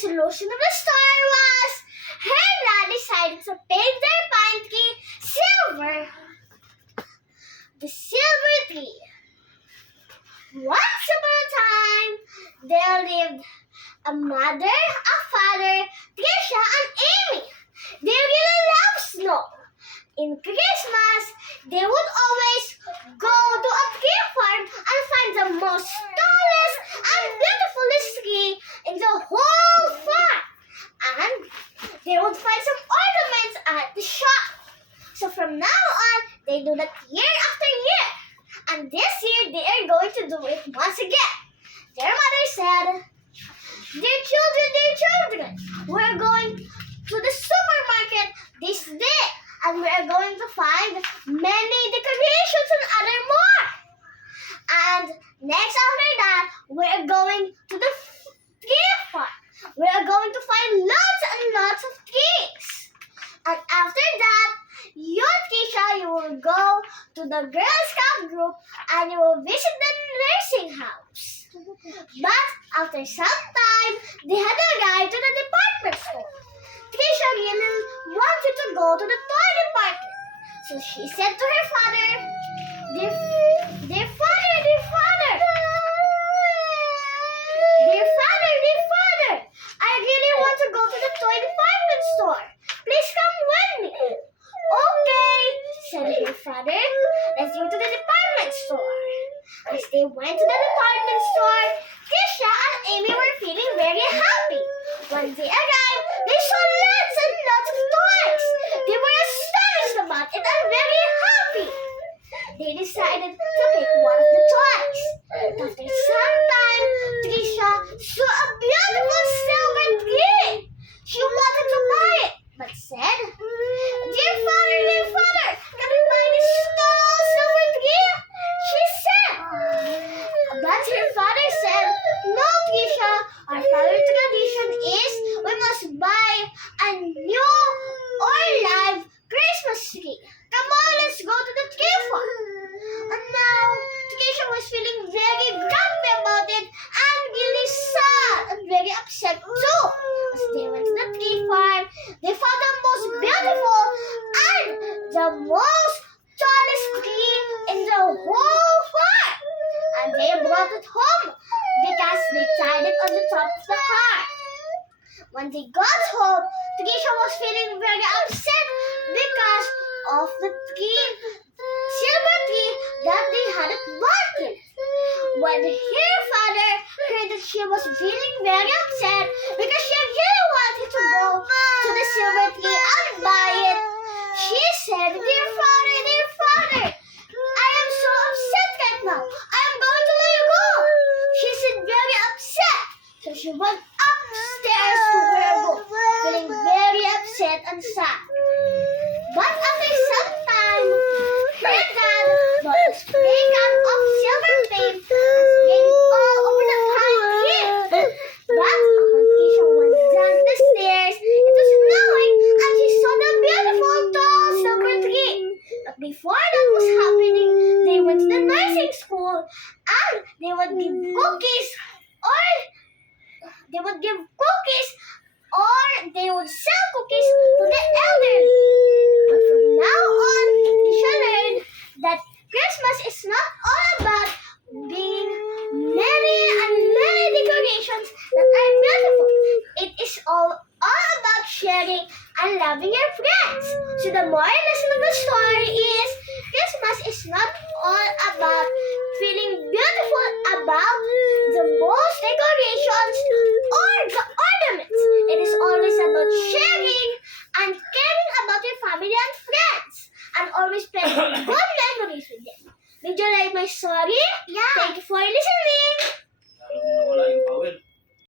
solution of the story was her dad decided to paint their pine tree silver. The silver tree. Once upon a time, there lived a mother, a father, Trisha, and Amy. They really love snow. In Christmas, they would always go to a tree farm and find the most tallest and beautifulest tree in the whole farm. And they would find some ornaments at the shop. So from now on, they do that year after year. And this year, they are going to do it once again. Their mother said, Dear children, we're going to the supermarket this day. And we are going to find many decorations and other more. And next after that, we are going to the tree farm. We are going to find lots and lots of trees. And after that, you, Tisha, you will go to the Girl Scout group and you will visit the nursing house. But after some time, they had arrived to the department store. Trisha really wanted to go to the toy department. So she said to her father, Dear father, I really want to go to the toy department store. Please come with me. Okay, said her father. Let's go to the department store. As they went to the department store, Trisha and Amy were feeling very happy. When they arrived, they saw lots and lots of toys. They were astonished about it and very happy. They decided to pick one of the toys. After some time, Trisha saw a beautiful silver tree. She wanted to buy it, but said, Dear father, can we buy this tall silver tree? She said. But her father said, No, Trisha, our family tradition is we must buy a new or live Christmas tree. Come on, let's go to the tree farm. And now, Trisha was feeling very grumpy about it and really sad and very upset too. As they went to the tree farm, they found the most beautiful and the most tallest tree in the whole farm. And they brought it home because they tied it on the top of the car. When they got home, Trisha was feeling very upset because of the silver tree that they hadn't bought yet. When her father heard that she was feeling very upset because she really wanted to go to the silver tree and buy it, she said, Dear father, I am so upset right now. I am going to let you go. She said very upset. So she went upstairs to her room, feeling very upset and sad. But after some time, her dad bought a spray can of silver paint and sprayed it all over the pine tree. But when Tisha went down the stairs, it was snowing and she saw the beautiful tall silver tree. But before that was happening, they went to the nursing school and they would give cookies or they would sell cookies to the elderly. But from now on, Tisha learned that Christmas is not all about being many and many decorations that are beautiful. It is all about sharing and loving your friends. So the moral lesson of the story is Christmas is not all about